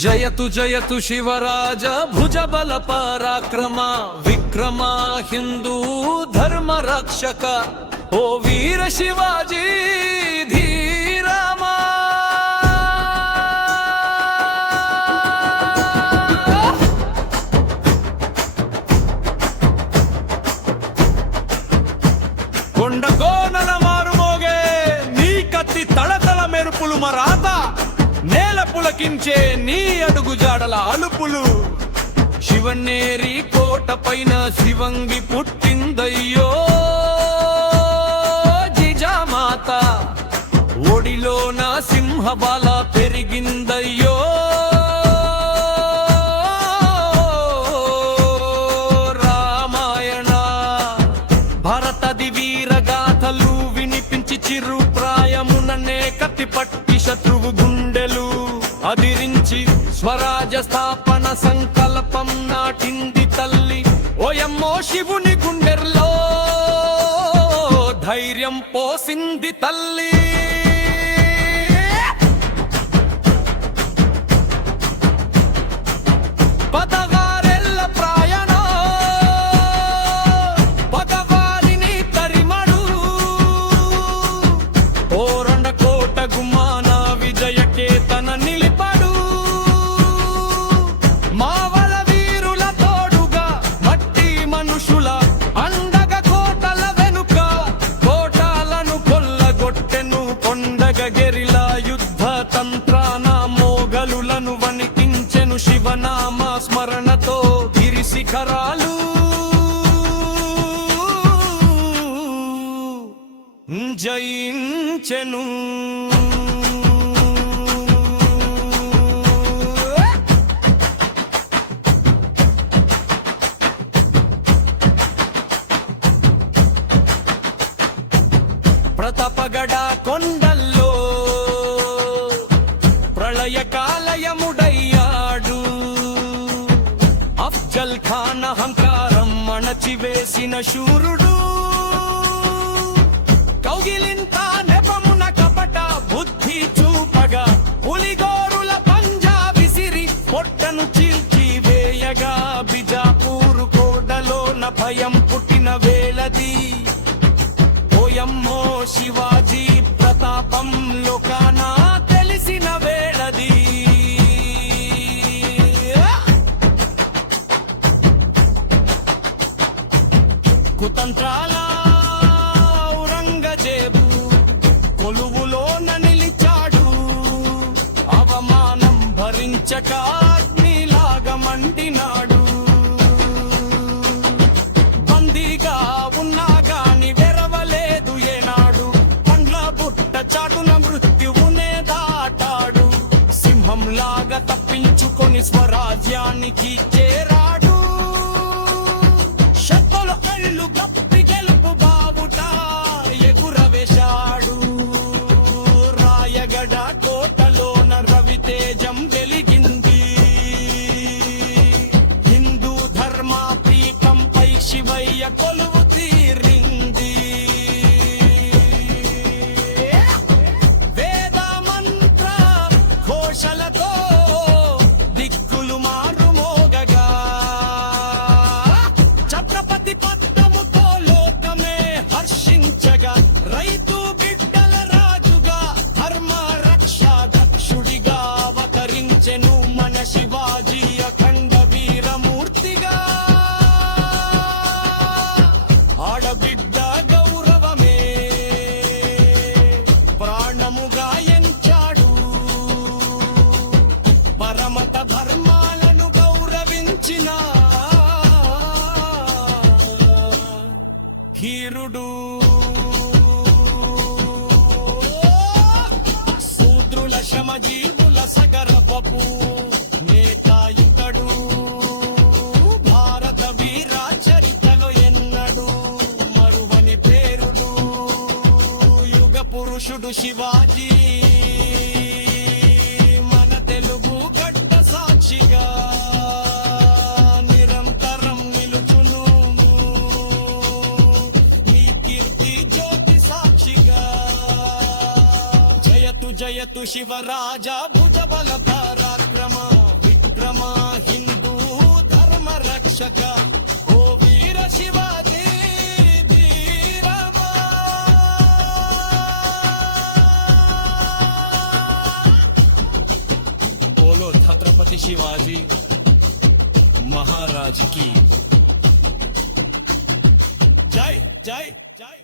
జయతు జయతు శివరాజ భుజబల పరాక్రమ విక్రమ హిందూ ధర్మ రక్షక ఓ వీర శివాజీ ధీరమా కొండ కోనల మారుమోగే నీ కత్తి తళతళ మెరుపులు మరాత నేల పులకించే నీ అడుగు జాడల అలుపులు శివనేరి కోట పైన శివంగి పుట్టిందయ్యో జిజామాత ఒడిలో నా సింహబాల పెరిగిందయ్యో రామాయణ భరతది వీరగాథలు వినిపించి చిరు ప్రాయముననే కత్తి పట్టి శత్రువు గుండెలు అదిరించి స్వరాజ స్థాపన సంకల్పం నాటింది తల్లి ఓయమ్మో శివుని గుండెల్లో ధైర్యం పోసింది తల్లి పదవారెల్ల ప్రాయణం పగవారిని తరిమడు ఓరండ కోట గుమ్మాన విజయ కేతన నిలిపడు మావల వీరుల తోడుగా మట్టి మనుషుల అండగ కోటల వెనుక కోటాలను కొల్లగొట్టెను కొండగ గెరిలా యుద్ధ తంత్రాన మోగలులను వణికించెను శివనామ స్మరణతో గిరి శిఖరాలు జయించెను ప్రతాపగడ కొండల్లో ప్రళయకాలయముడయ్యాడు అఫ్జల్ ఖాన్ అహంకారం అణచివేసిన శూరుడు కౌగిలింత నెపమున కపట బుద్ధి చూపగా పులిగోరుల పంజా విసిరి పొట్టను చీల్చి వేయగా బిజాపూరు కోటలోన భయం పుట్టిన వేళది ఓయమ్మో శివాజీ ప్రతాపం లోకాన తెలిసిన వేళది కుతంత్రాల ఔరంగజేబు కొలువులోన నిలిచాడు అవమానం భరించక అగ్నిలాగా మండినాడు బందీగా ఉన్నా గాని వెరవలేదు ఏనాడు పండ్ల బుట్ట చాటున మృత్యువునే దాటాడు సింహంలాగా తప్పించుకొని స్వరాజ్యానికి చేరాడు శత్రుల కళ్ళు గప్పి గెలుపు బావుట ఎగురవేశాడు రాయగడ కోటలోన రవితేజం వెలిగింది హిందూ ధర్మ పీఠంపై శివయ్య కొలువు తీరింది వేద మంత్ర ఘోషలతో దిక్కులు మారుమోగగా ఛత్రపతి పట్టముతో లోకమే హర్షించగా రైతు బిడ్డల రాజుగా ధర్మ రక్ష దక్షుడిగా అవతరించెను మన శివాజీ అఖండ వీరమూర్తిగా ఆడబిడ్డ గౌరవమే ప్రాణముగా ఎంచాడు పరమత ధర్మాలను గౌరవించిన ధీరుడు శూద్రుల శ్రమజీవుల సగరవపు నేతాయుతడు భారత వీర చరితలో ఎన్నడు మరువని పేరుడు యుగ పురుషుడు శివాజీ మన తెలుగు గడ్డ సాక్షిగా నిరంతరం నిలుచును నీ కీర్తి జ్యోతి సాక్షిగా జయతు జయతు శివరాజ భుజబల పరాక్రమ ఛత్రపతి శివాజీ మహారాజ్ కి జై జై జై.